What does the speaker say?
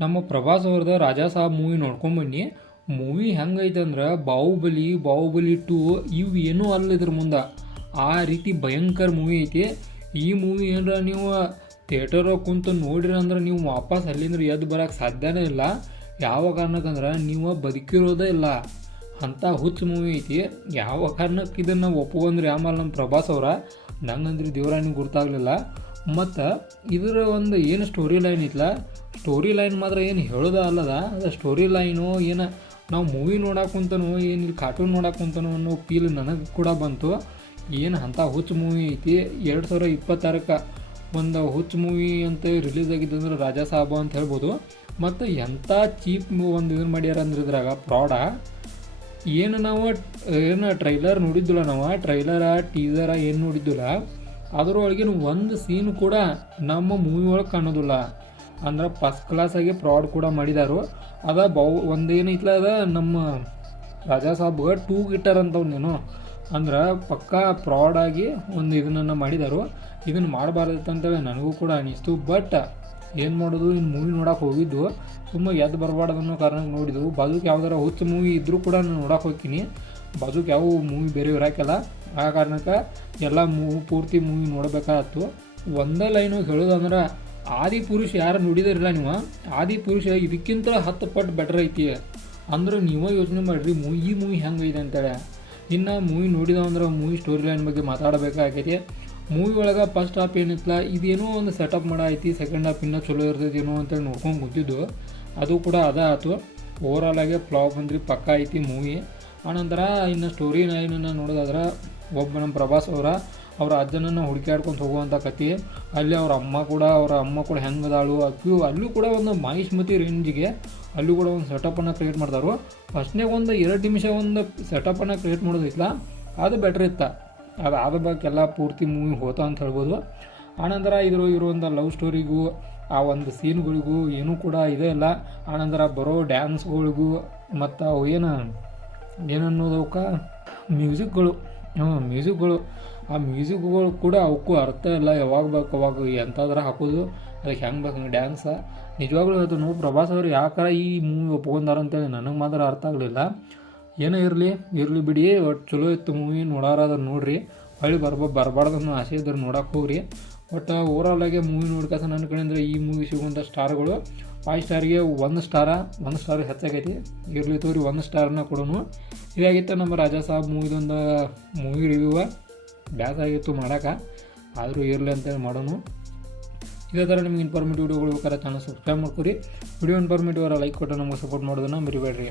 ನಮ್ಮ ಪ್ರಭಾಸ್ ಅವ್ರದ್ದು ರಾಜಾ ಸಾಬ್ ಮೂವಿ ನೋಡ್ಕೊಂಬನ್ನಿ ಮೂವಿ ಹೆಂಗೈತಂದ್ರೆ ಬಾಹುಬಲಿ ಬಾಹುಬಲಿ ಟು ಇವು ಏನೂ ಅಲ್ಲ ಇದ್ರ ಮುಂದೆ. ಆ ರೀತಿ ಭಯಂಕರ ಮೂವಿ ಐತಿ. ಈ ಮೂವಿ ಏನರ ನೀವು ಥಿಯೇಟರ್ ಕುಂತು ನೋಡಿರಿ ಅಂದ್ರೆ ನೀವು ವಾಪಸ್ ಅಲ್ಲಿಂದ್ರೆ ಎದ್ದು ಬರೋಕ್ಕೆ ಸಾಧ್ಯನೇ ಇಲ್ಲ. ಯಾವ ಕಾರಣಕ್ಕಂದ್ರೆ ನೀವು ಬದುಕಿರೋದೇ ಇಲ್ಲ. ಅಂಥ ಹುಚ್ಚು ಮೂವಿ ಐತಿ. ಯಾವ ಕಾರಣಕ್ಕೆ ಇದನ್ನು ಒಪ್ಕೊಂಡ್ರಿ ಆಮೇಲೆ ನಮ್ಮ ಪ್ರಭಾಸ್ ಅವರ? ನಂಗಂದ್ರೆ ನಿಮ್ಗೆ ಗುರ್ತಾಗಲಿಲ್ಲ. ಮತ್ತು ಇದರ ಒಂದು ಏನು ಸ್ಟೋರಿ ಲೈನ್ ಐತಲ್ಲ ಸ್ಟೋರಿ ಲೈನ್ ಮಾತ್ರ ಏನು ಹೇಳೋದ ಅಲ್ಲದ? ಅದು ಸ್ಟೋರಿ ಲೈನು ಏನು ನಾವು ಮೂವಿ ನೋಡಕ್ಕೆ ಕುಂತನೋ, ಏನು ಇಲ್ಲಿ ಕಾರ್ಟೂನ್ ನೋಡಕ್ಕೆ ಕುಂತನೋ ಅನ್ನೋ ಫೀಲ್ ನನಗೆ ಕೂಡ ಬಂತು. ಏನು ಅಂಥ ಹುಚ್ಚು ಮೂವಿ ಐತಿ. ಎರಡು ಸಾವಿರ ಇಪ್ಪತ್ತಾರಕ್ಕೆ ಒಂದು ಹುಚ್ಚು ಮೂವಿ ಅಂತ ರಿಲೀಸ್ ಆಗಿದ್ದು ಅಂದ್ರೆ ರಾಜಾ ಸಾಬು ಅಂತ ಹೇಳ್ಬೋದು. ಮತ್ತು ಎಂಥ ಚೀಪ್ ಒಂದು ಇದನ್ನು ಮಾಡ್ಯಾರ ಅಂದ್ರೆ ಇದ್ರಾಗ ಪ್ರಾಡ. ಏನು ನಾವು ಏನು ಟ್ರೈಲರ್ ನೋಡಿದ್ದಿಲ್ಲ ನಾವು? ಟ್ರೈಲರ ಟೀಸರ ಏನು ನೋಡಿದ್ದಿಲ್ಲ. ಅದರೊಳಗಿನ ಒಂದು ಸೀನ್ ಕೂಡ ನಮ್ಮ ಮೂವಿ ಒಳಗೆ ಕಾಣೋದಿಲ್ಲ. ಅಂದ್ರೆ ಫಸ್ಟ್ ಕ್ಲಾಸಾಗಿ ಫ್ರಾಡ್ ಕೂಡ ಮಾಡಿದಾರು. ಅದ ಬೌ ಒಂದೇನೈತ್ಲ ಅದ, ನಮ್ಮ ರಾಜಾ ಸಾಬ್ಗ ಟೂ ಗಿಟ್ಟರ್ ಅಂತವ್ನೇನು ಅಂದ್ರೆ ಪಕ್ಕಾ ಫ್ರಾಡ್ ಆಗಿ ಒಂದು ಇದನ್ನ ಮಾಡಿದಾರು. ಇದನ್ನು ಮಾಡಬಾರ್ದಿತ್ತು ಅಂತೇಳಿ ನನಗೂ ಕೂಡ ಅನಿಸ್ತು. ಬಟ್ ಏನು ಮಾಡೋದು ಇನ್ನು ಮೂವಿ ನೋಡೋಕೆ ಹೋಗಿದ್ದು. ಸುಮ್ಮನೆ ಎದ್ದು ಬರಬಾರ್ದು ಅನ್ನೋ ಕಾರಣಕ್ಕೆ ನೋಡಿದ್ವು. ಬಾಜುಕ್ ಯಾವ್ದಾರ ಹುಚ್ಚು ಮೂವಿ ಇದ್ದರೂ ಕೂಡ ನಾನು ನೋಡೋಕೆ ಹೋಗ್ತೀನಿ. ಬಾಜುಕ್ ಯಾವ ಮೂವಿ ಬೇರೆ ಇರಾಕಿಲ್ಲ ಆ ಕಾರಣಕ್ಕೆ ಎಲ್ಲ ಮೂವಿ ಪೂರ್ತಿ ಮೂವಿ ನೋಡಬೇಕಾಗತ್ತು ಒಂದೇ ಲೈನು ಹೇಳೋದಂದ್ರೆ ಆದಿ ಪುರುಷ ಯಾರು ನುಡಿದಿರಲ್ಲ ನೀವು? ಆದಿ ಪುರುಷ ಇದಕ್ಕಿಂತ ಹತ್ತು ಪಟ್ಟು ಬೆಟರ್ ಐತಿ. ಅಂದ್ರೆ ನೀವೇ ಯೋಚನೆ ಮಾಡಿರಿ ಮೂವಿ ಈ ಮೂವಿ ಇದೆ ಅಂತೇಳಿ. ಇನ್ನು ಮೂವಿ ನೋಡಿದ ಅಂದ್ರೆ ಮೂವಿ ಸ್ಟೋರಿ ಲೈನ್ ಬಗ್ಗೆ ಮಾತಾಡಬೇಕಾಗೈತಿ. ಮೂವಿ ಒಳಗೆ ಫಸ್ಟ್ ಹಾಫ್ ಏನಿತ್ತಲ್ಲ, ಇದೇನೋ ಒಂದು ಸೆಟಪ್ ಮಾಡ ಐತಿ ಸೆಕೆಂಡ್ ಹಾಫ್ ಇನ್ನೂ ಚಲೋ ಇರ್ತೈತೇನೋ ಅಂತೇಳಿ ನೋಡ್ಕೊಂಡು ಕೂತಿದ್ದು. ಅದು ಕೂಡ ಅದ ಆಯ್ತು ಓವರಾಲ್ ಆಗಿ ಫ್ಲಾಪ್ ಬಂದ್ರಿ ಪಕ್ಕ ಐತಿ ಮೂವಿ. ಆನಂತರ ಇನ್ನು ಸ್ಟೋರಿ ಲೈನನ್ನು ನೋಡೋದಾದ್ರೆ, ಒಬ್ಬ ನಮ್ಮ ಪ್ರಭಾಸ್ ಅವರ ಅವ್ರ ಅಜ್ಜನನ್ನು ಹುಡುಕಾಡ್ಕೊಂಡು ಹೋಗುವಂಥ ಕತೆ ಅಲ್ಲಿ ಅವ್ರ ಅಮ್ಮ ಕೂಡ, ಅವರ ಅಮ್ಮ ಕೂಡ ಹೆಂಗದಾಳು ಅಕ್ಕಿ ಅಲ್ಲೂ ಕೂಡ ಒಂದು ಮಾಹಿಷ್ಮತಿ ರೇಂಜಿಗೆ, ಅಲ್ಲೂ ಕೂಡ ಒಂದು ಸೆಟಪನ್ನು ಕ್ರಿಯೇಟ್ ಮಾಡ್ತಾರು ಫಸ್ಟ್ನೇ ಒಂದು ಎರಡು ನಿಮಿಷ ಒಂದು ಸೆಟಪನ್ನು ಕ್ರಿಯೇಟ್ ಮಾಡೋದಿತ್ತಲ್ಲ ಅದು ಬೆಟ್ರ್ ಇತ್ತ. ಅದು ಆದ ಎಲ್ಲ ಪೂರ್ತಿ ಮೂವಿ ಹೋತ ಅಂತ ಹೇಳ್ಬೋದು. ಆನಂತರ ಇದ್ರ ಇರುವಂಥ ಲವ್ ಸ್ಟೋರಿಗೂ ಆ ಒಂದು ಸೀನ್ಗಳಿಗೂ ಏನೂ ಕೂಡ ಇದೇ ಇಲ್ಲ. ಆನಂತರ ಬರೋ ಡ್ಯಾನ್ಸ್ಗಳಿಗೂ ಮತ್ತು ಅವು ಏನು ಏನನ್ನೋದಕ್ಕೆ ಮ್ಯೂಸಿಕ್ಗಳು ಹ್ಞೂ ಮ್ಯೂಸಿಕ್ಗಳು ಆ ಮ್ಯೂಸಿಕ್ಗಳು ಕೂಡ ಅವಕ್ಕೂ ಅರ್ಥ ಇಲ್ಲ, ಯಾವಾಗ ಬೇಕು ಅವಾಗ ಎಂಥದ್ರ ಹಾಕೋದು. ಅದಕ್ಕೆ ಹೆಂಗೆ ಬೇಕು ಹಂಗೆ ಡ್ಯಾನ್ಸ ನಿಜವಾಗ್ಲೂ ಹೇಳ್ತು ನೋವು ಪ್ರಭಾಸ್ ಅವರು ಯಾಕಾರ ಈ ಮೂವಿ ಒಪ್ಕೊಂಡಾರ ಅಂತೇಳಿ ನನಗೆ ಮಾತ್ರ ಅರ್ಥ ಆಗಲಿಲ್ಲ. ಏನೇ ಇರಲಿ ಇರಲಿ ಬಿಡಿ ಒಟ್ಟು ಚಲೋ ಇತ್ತು ಮೂವಿ ನೋಡಾರಾದ್ರೆ ನೋಡ್ರಿ. ಹೊಳ್ಳಿ ಬರ್ಬ, ಬರಬಾರ್ದು ಅನ್ನೋ ಆಸೆ ಇದ್ರೆ ನೋಡೋಕೆ ಹೋಗ್ರಿ. ಒಟ್ಟು ಓವರಾಲ್ ಆಗಿ ಮೂವಿ ನೋಡ್ಕಸ ನನ್ನ ಕಡೆ ಅಂದರೆ ಈ ಮೂವಿ ಸಿಗುವಂಥ ಸ್ಟಾರ್ಗಳು ಫೈವ್ ಸ್ಟಾರ್ಗೆ ಒಂದು ಸ್ಟಾರ ಒಂದು ಸ್ಟಾರ್ ಹೆಚ್ಚಾಗೈತಿ. ಇರಲಿ ತೋರಿ, ಒಂದು ಸ್ಟಾರ್ನ ಕೊಡೋನು. ಇದಾಗಿತ್ತು ನಮ್ಮ ರಾಜಾ ಸಾಬ್ ಮೂವಿದೊಂದು ಮೂವಿ ರಿವ್ಯೂವ ಬ್ಯಾಸ ಆಗಿತ್ತು ಮಾಡೋಕೆ, ಆದರೂ ಇರಲಿ ಅಂತೇಳಿ ಮಾಡೋನು. ಇದೇ ಥರ ನಿಮ್ಗೆ ಇನ್ಫಾರ್ಮೇಟಿವ್ ವಿಡಿಯೋಗಳು ಬೇಕಾದ್ರೆ ಚಾನಲ್ ಸಬ್ಸ್ಕ್ರೈಬ್ ಮಾಡ್ಕೊರಿ. ವಿಡಿಯೋ ಇನ್ಫಾರ್ಮೇಟಿವ್ ಲೈಕ್ ಕೊಟ್ಟು ನಮಗೆ ಸಪೋರ್ಟ್ ಮಾಡೋದನ್ನು ಮರಿಬೇಡ್ರಿ.